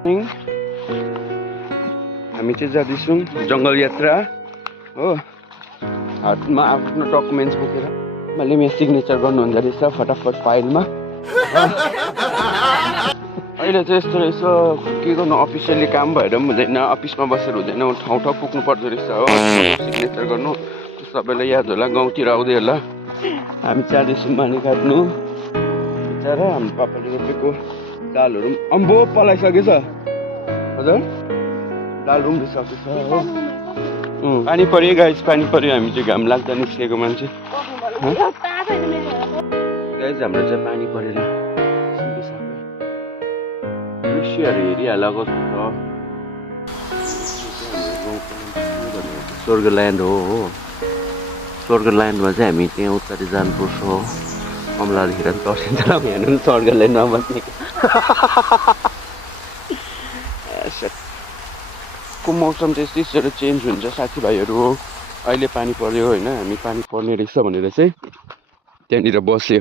हामी चाहिँ जाँदैछौँ जङ्गल यात्रा हो। हातमा आफ्नो डकुमेन्ट्स बोकेर मैले यहाँ सिग्नेचर गर्नु हुँदो रहेछ फटाफट फाइलमा। अहिले चाहिँ यस्तो रहेछ के गर्नु अफिसियली काम भएर पनि हुँदैन, अफिसमा बसेर हुँदैन, ठाउँ ठाउँ पुग्नु पर्दो रहेछ हो सिग्नेचर गर्नु। सबैलाई याद होला, गाउँतिर आउँदै होला। हामी जाँदैछौँ माने काट्नु। बिचरा हाम्रो पापाले रोपेको दालहरू अम्बो पलाइसकेछ हजुर, दाल उम्रिसकेछ हो। पानी पर्यो गाइस, पानी पर्यो। हामी चाहिँ घाम लाग्दा निस्केको मान्छे गाइस, हाम्रो चाहिँ पानी परेर दृश्यहरू हेरिहालेको छ। स्वर्गल्यान्ड हो। स्वर्गल्यान्डमा चाहिँ हामी त्यहाँ उत्तरी जानुपर्छ हो। कमलाले हेर तर्सिन्छ ल हेर्नु नि स्वर्गल्यान्डमा बस्ने को मौसम चाहिँ यस्तो चेन्ज हुन्छ साथीभाइहरू हो। अहिले पानी पर्यो होइन, हामी पानी पर्ने रहेछ भनेर चाहिँ त्यहाँनिर बस्यो।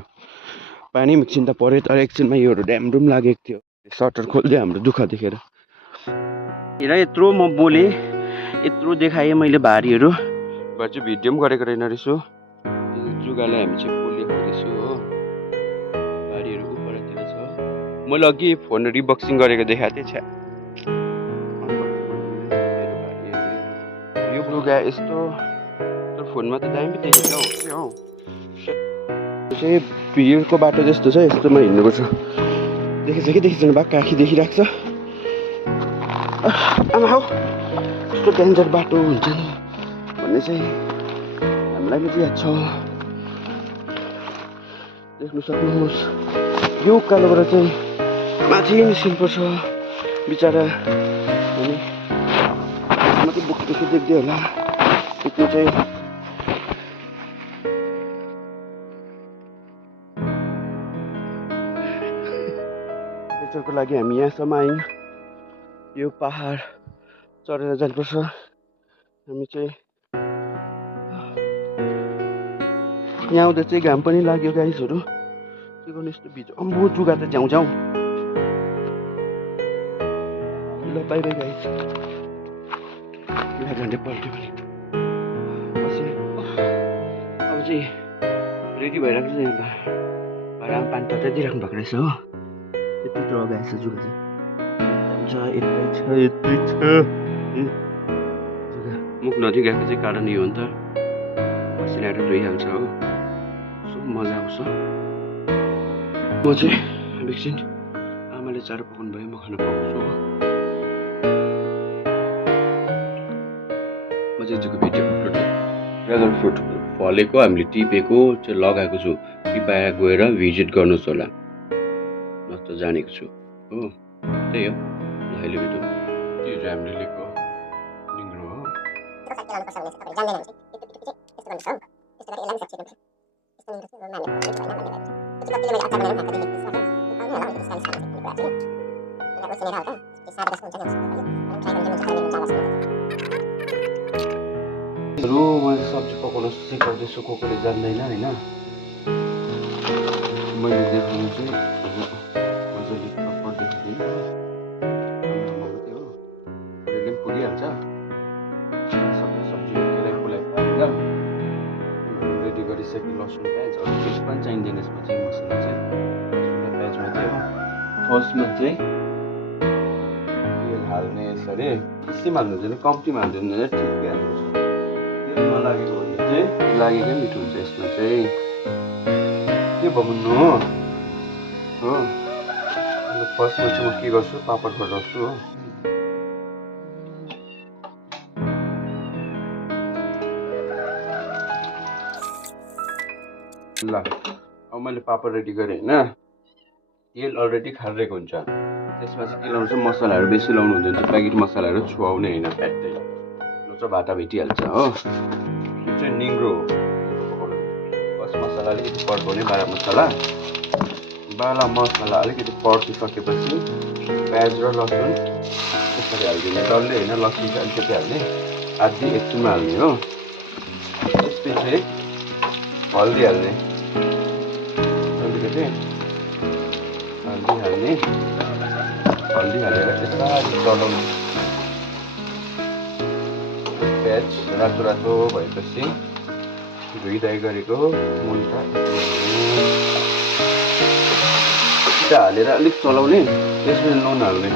पानी एकछिन त पऱ्यो तर एकछिनमा योहरू ड्यामडुम लागेको थियो। सटर खोलिदियो हाम्रो दुःख देखेर। हेर यत्रो म बोलेँ, यत्रो देखाएँ मैले भारीहरू, भएर चाहिँ भिडियो पनि गरेको रहेन रहेछु। जुगालाई हामी चाहिँ पोलेको रहेछु हो। भारीहरू उपरतिर छ। मैले अघि फोन रिबक्सिङ गरेको देखाएको थिएँ छ्या। यो लुगा यस्तो फोनमा त दामी देखिन्छ हौ। चाहिँ भिरको बाटो जस्तो छ, यस्तोमा हिँड्नुपर्छ। देखेछ कि बाक्का आँखी देखिरहेको छ। आमा हौ यस्तो डेन्जर बाटो हुन्छ नि भन्ने चाहिँ हामीलाई पनि याद छ। देख्नु सक्नुहोस् यो उकालोबाट चाहिँ माथि निस्किनुपर्छ बिचरा। अनि मात्रै बोकेको देख्दै होला त्यो चाहिँ नेचरको लागि हामी यहाँसम्म आयौँ। यो पहाड चढेर जानुपर्छ। हामी चाहिँ यहाँ आउँदा चाहिँ घाम पनि लाग्यो गाइसहरू। के गर्नु यस्तो भिज अम्बो जुगा त झ्याउ ल बाई बाई गाइस। झन्डै पल्ट्यो भने अब चाहिँ रेडी भइरहेको छ। यहाँ भाडामा पानी तताइदिइराख्नु भएको रहेछ हो। यति ड्र गाइस जुगा चाहिँ यतै छ जुगा। मुख नदी गएको चाहिँ कारण यो हो नि त, पसिनाएर रोइहाल्छ हो। मजा आउँछ। म चाहिँ एकछिन आमाले चारो पकाउनु भयो, म खाना पकाउँछु हो। म चाहिँ जुको भिडियो ड्रागन फ्रुट फलेको हामीले टिपेको चाहिँ लगाएको छु। कृपया गएर भिजिट गर्नुहोस् होला, म त जानेको छु हो। त्यही हो अहिले भेटौँ। त्यो चाहिँ हामीले लिएको निङ्ग्रो हो। मैले सब्जी पकाउन सिकाउँदैछु, कोले जान्दैन होइन। मैले देखाउनु चाहिँ मजाले प्रपर देखाइदिनु मात्रै हो, त्यसले पनि पुगिहाल्छ। सबै सब्जी त्यसलाई पारेर रेडी गरिसके लसुन प्याज अरू केही पनि चाहिँदैन। यसमा चाहिँ मसला चाहिँ लसुन प्याज मात्रै हो। फर्स्टमा चाहिँ तेल हाल्ने यसरी बेसी हाल्नु हुँदैन, कम्ती हाल्नु हुँदैन, ठिकै हाल्नुपर्छ। तेल नलागेको भने चाहिँ लागेकै मिठो हुन्छ। यसमा चाहिँ के भन्नु हो। अन्त फर्स्टमा चाहिँ म के गर्छु, पापड फटाउँछु हो। ल अब मैले पापड रेडी गरेँ होइन। तेल अलरेडी खारिएको हुन्छ। त्यसमा चाहिँ के लाउनु छ, मसलाहरू बेसी लाउनु हुँदैन। प्याकेट मसलाहरू छुवाउने होइन, फ्याट्टै नत्र भाटा भेटिहाल्छ हो। यो चाहिँ निङ्ग्रो हो। बस मसला अलिकति पड्काउने, बाला मसला अलिकति पड्किसकेपछि प्याज र लसुन त्यसरी हालिदिने। डल्लै होइन, लसुन चाहिँ अलिकति हाल्ने, आधी एकछिनमा हाल्ने हो। त्यसपछि हल्दी हाल्ने, अलिकति हल्दी हाल्ने। हल्दी हालेर यसरी चलाउनु। प्याज रातो रातो भएपछि धुइधाइ गरेको मुन्टा हालेर अलिक चलाउने। त्यसपछि नुन हाल्ने।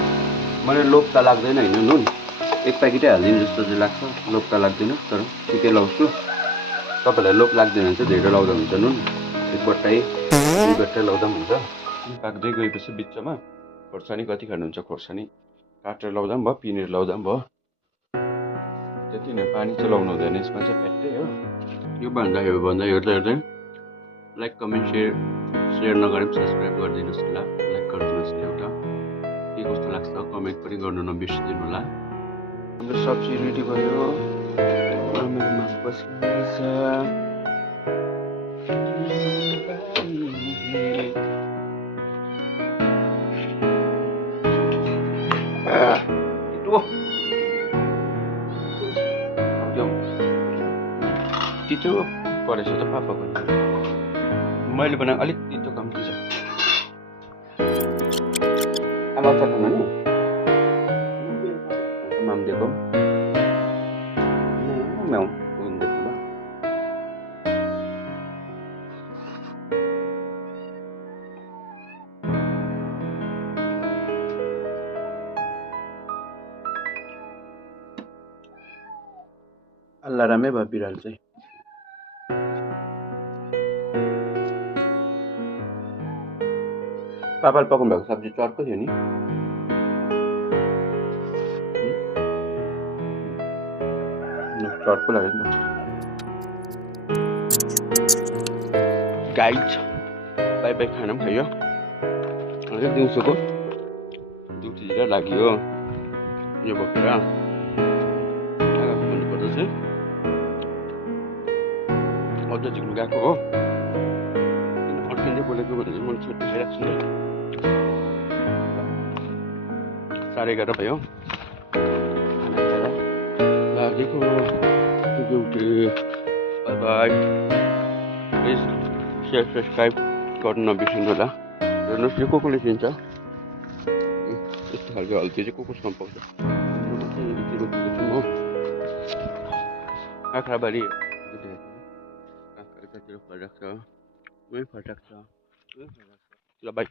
मैले लोभ त लाग्दैन होइन, नुन एक प्याकेटै हालिदिनु जस्तो चाहिँ लाग्छ। लोभ त लाग्दैन, तर ठिकै लाउँछु। तपाईँहरूलाई लोभ लाग्दैन भने चाहिँ धेरै लाउँदा हुन्छ नुन। एक बट्टै दुई बट्टै लाउँदा पनि हुन्छ। पाक्दै गएपछि बिचमा खोर्सानी कति खानुहुन्छ खोर्सानी काटेर लाउँदा पनि भयो, पिनेर लाउँदा पनि भयो। त्यति नै, पानी चाहिँ लाउनु हुँदैन यसमा चाहिँ फ्याट्टै हो। यो भन्दा हेर्दै लाइक कमेन्ट सेयर नगरे पनि सब्सक्राइब गरिदिनुहोस् होला। लाइक गरिदिनुहोस् न एउटा। के कस्तो लाग्छ कमेन्ट पनि गर्नु नबिर्सिदिनु होला। हाम्रो सब्जी रेडी भयो। आमामा बस्छ। तितो परेछ त पापाको। मैले बनाएको अलिक तितो कम्ती छ। आमा चट्नु नि मामदेको म्याउ देखो ल। अल्ला रामै भयो बिराल चाहिँ। पापाले पकाउनु भएको सब्जी चर्को थियो नि। चर्को लाग्यो नि त। गाइज बाई बाई, खाना पनि खायो। दिउँसोको ड्युटीतिर लाग्यो यो बोकेर। भन्नुपर्दा चाहिँ अझ झिक्नु गएको हो। किन अड्किँदै बोलेको भने चाहिँ मैले छुट्टी खाइरहेको छु नि। 11:30 भयो। खाना खाएर लागेको duty. By by. Please share subscribe गर्नु नबिर्सिनु होला। हेर्नुहोस् यो कोले चिन्छ यस्तो खालको हल्दी चाहिँ कोसँग पाउँछ। रोपेको छु म काँक्राबारी। काँक्रा कतिर फरक छ, फरक छ। ल बाई।